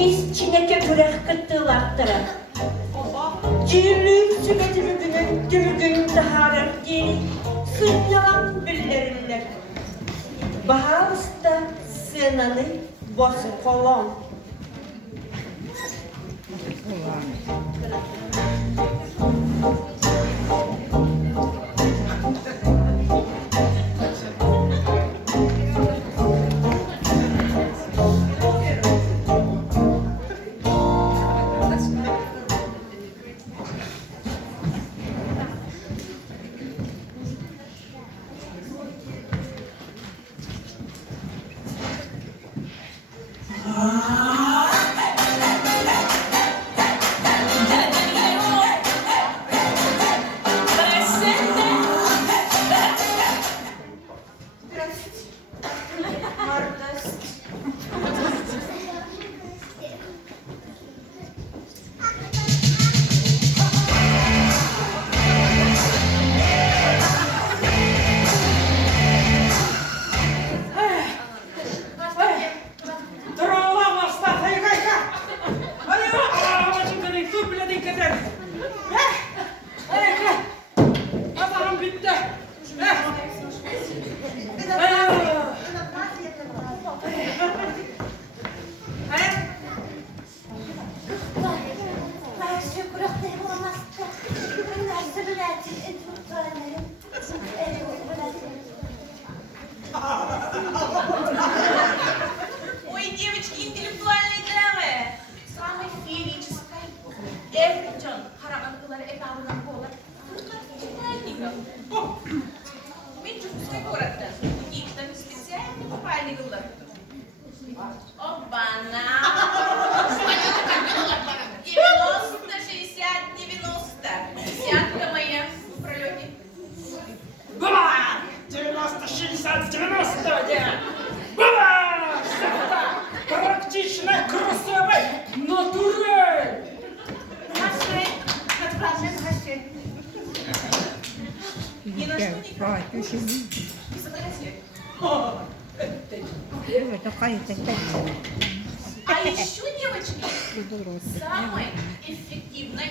Biz çineke kürek kıttılaktırır. Cihirli sübetimi günün dümügün daharar geri sınyalan billerinler. Bahavuzda sığınalı bosu kolon. Ой, девочки, интеллектуальные драмы. Самый феерический. Эвриджон. Хараманкулар этабынан болар. Мен Чувской городта. И там специальный купальник был. Опа-на! 90, 60, 90. Десятка моя в пролете. Баба! 90, 60, 90, да! Баба! Практично кроссовой натурель! Ни на что не кроме. Не сфотографируй. А еще, девочки, самый эффективный,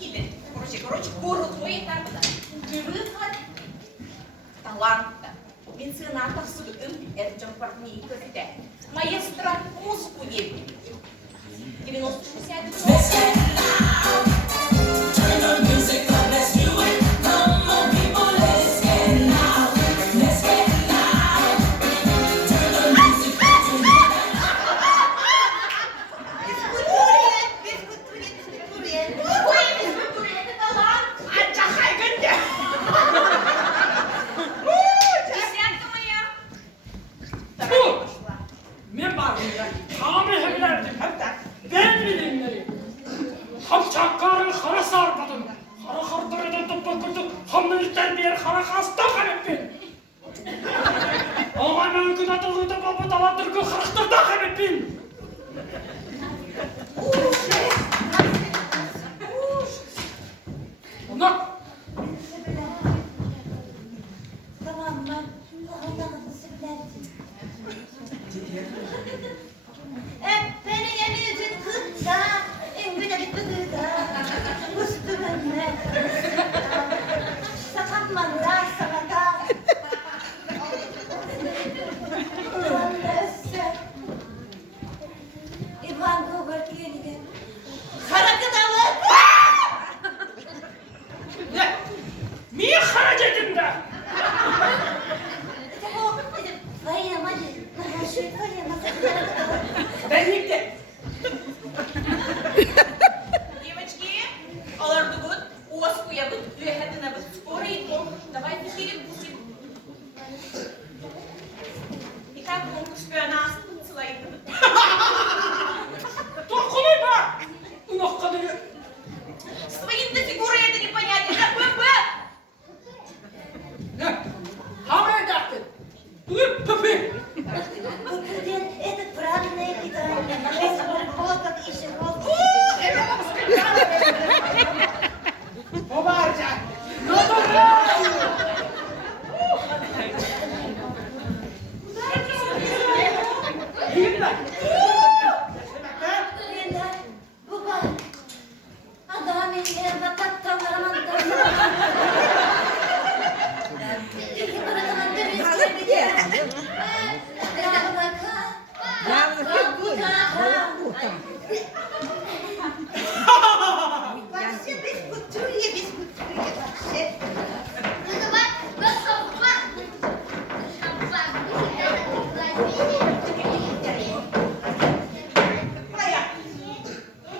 или, короче, крутой этап выход таланта. Меценатов судын, это чем партней кофе. Маэстро музыку ей. 90-60. Мен барымда тамы хевлердим hatta ben bilimleri. Ham çakkarı kara sarmadım. Kara kardırıdan topakırdım. Hamlıktan bir kara hasta kalıpın. Ama mümkün atılıydı baba dalandırgı kırıktırda kalıpın. Ona Tamam mı? Allah'ını seversin. Beni yemeyecek kızda, İngilizce kızda, üstüme. Sakatmanlar sakata. İvan Kovar geldi. Karakadalı. ne? Niye haracedin de? Benlikte. Девочки, оларды год, оску я буду, лехатына буду, скоро идем. Давайте перекусим. Итак, конкурс пионас, целайты. Torkulay be! Unak kadını. С твоим-то фигурой это не понять, это ПП. Ne? Hamaya dertin. Bugün pöpü. Этот правильное питание. tamam.